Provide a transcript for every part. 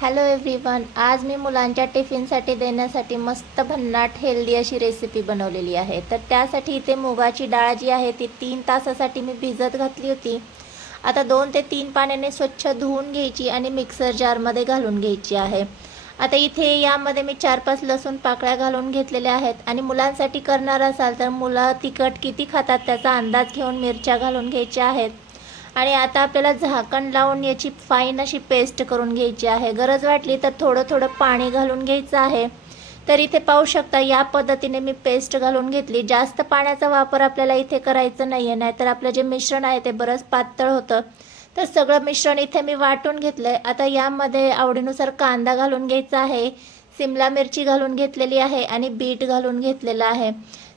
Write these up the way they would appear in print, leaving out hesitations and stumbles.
Hello everyone, आज मी मुलांच्या टिफिनसाठी देण्यासाठी मस्त भन्नाट हेल्दी अशी रेसिपी बनवलेली आहे। तर त्यासाठी इथे मुगाची डाळ जी आहे ती 3 तासासाठी मी भिजत घातली होती। आता 2 ते 3 पाण्याने स्वच्छ धुवून घ्यायची आणि मिक्सर जारमध्ये घालून घ्यायची आहे। आता इथे यामध्ये मी 4-5 लसूण पाकळ्या घालून घेतलेल्या आहेत आणि मुलांसाठी करणार असाल तर मुलं तिखट किती खातात त्याचा अंदाज घेऊन मिरच्या घालून घ्यायच्या आहेत। आणि आता आपल्याला झाकण लावून याची फाईन अशी पेस्ट करून घ्यायची आहे। गरज वाटली तर थोडं थोडं पाणी घालून घ्यायचं आहे। तर इथे पाहू शकता या पद्धतीने मी पेस्ट घालून घेतली। जास्त पाण्याचा वापर आपल्याला इथे करायचं नाही आहे, नाहीतर आपलं जे मिश्रण आहे ते बरंच पातळ होतं। तर सगळं मिश्रण इथे मी वाटून घेतलंय। आता यामध्ये आवडीनुसार कांदा घालून घ्यायचा आहे, सिमला मिरची घालून घेतलेली आहे आणि बीट घालून घेतलेला आहे।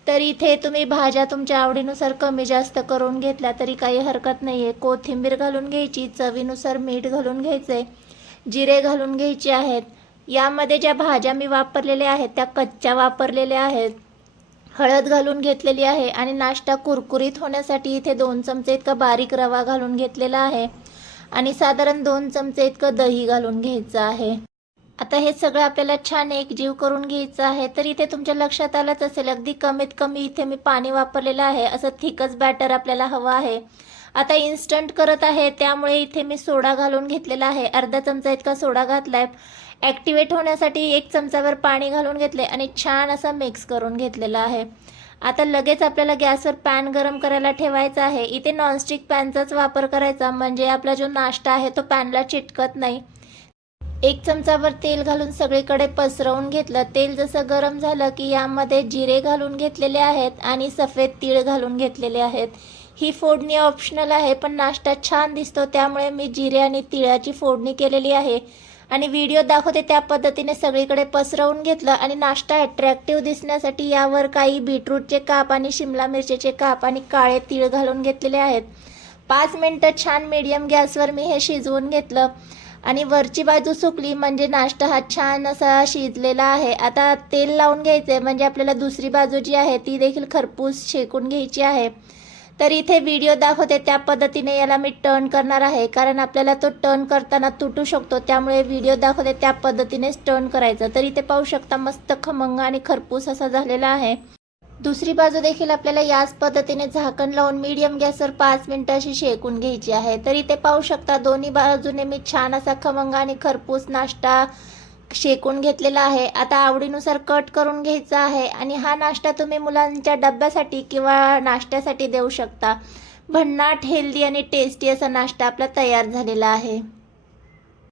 तर इथे तुम्ही भाज्या तुमच्या आवडीनुसार कमी जास्त करून घेतल्या तरी काही हरकत नाही आहे। कोथिंबीर घालून घ्यायची, चवीनुसार मीठ घालून घ्यायचे, जिरे घालून घ्यायचे आहेत। यामध्ये ज्या भाज्या मी वापरलेल्या आहेत त्या कच्च्या वापरलेल्या आहेत। हळद घालून घेतलेली आहे आणि नाश्ता कुरकुरीत होण्यासाठी इथे 2 चमचे इतका बारीक रवा घालून घेतलेला आहे आणि साधारण 2 चमचे इतकं दही घालून घ्यायचं आहे। आता हे सगळं आपल्याला छान एकजीव करून घ्यायचं आहे। तर इथे तुमच्या लक्षात आलंच असेल अगदी कमीत कमी इथे मी पाणी वापरलेलं आहे। असं थिकच बॅटर आपल्याला हवं आहे। आता इन्स्टंट करत आहे त्यामुळे इथे मी सोडा घालून घेतलेला आहे, अर्धा चमचा इतका सोडा घातलाय। ॲक्टिवेट होण्यासाठी 1 चमचाभर पाणी घालून घेतले आणि छान असं मिक्स करून घेतलेलं आहे। आता लगेच आपल्याला गॅसवर पॅन गरम करायला ठेवायचा आहे। इथे नॉनस्टिक पॅनचाच वापर करायचा म्हणजे आपला जो नाश्ता आहे तो पॅनला चिटकत नाही। 1 चमचाभर तेल घालून सगळीकडे पसरवून घेतलं। तेल जसं गरम झालं की यामध्ये जिरे घालून घेतलेले आहेत आणि सफेद तीळ घालून घेतलेले आहेत। ही फोडणी ऑप्शनल आहे पण नाश्ता छान दिसतो त्यामुळे मी जिरे आणि तिळाची फोडणी केलेली आहे आणि व्हिडिओ दाखवते त्या पद्धतीने सगळीकडे पसरवून घेतलं आणि नाश्ता अट्रॅक्टिव्ह दिसण्यासाठी यावर काही बीटरूटचे काप आणि शिमला मिरचीचे काप आणि काळे तीळ घालून घेतलेले आहेत। 5 मिनिटं छान मीडियम गॅसवर मी हे शिजवून घेतलं आणि वरची बाजू सुकली म्हणजे नाश्ता हा छान असा शिजलेला आहे। आता तेल लावून घ्यायचे म्हणजे आपल्याला दुसरी बाजू जी आहे ती देखील खरपूस शेकून घ्यायची आहे। तर इथे व्हिडिओ दाखवते त्या पद्धतीने याला मी टर्न करणार आहे कारण आपल्याला तो टर्न करताना तुटू शकतो, त्यामुळे व्हिडिओ दाखवते त्या पद्धतीनेच टर्न करायचं। तर इथे पाहू शकता मस्त खमंग आणि खरपूस असा झालेला आहे। दुसरी बाजू देखील आपल्याला याच पद्धतीने झाकण लावून मीडियम गॅसवर 5 मिनिटं अशी शेकून घ्यायची आहे। तर इथे पाहू शकता दोन्ही बाजूने मी छान असा खमंग आणि खरपूस नाश्ता शेकून घेतलेला आहे। आता आवडीनुसार कट करून घ्यायचा आहे आणि हा नाश्ता तुम्ही मुलांच्या डब्यासाठी किंवा नाश्त्यासाठी देऊ शकता। भन्नाट हेल्दी आणि टेस्टी असा नाश्ता आपला तयार झालेला आहे।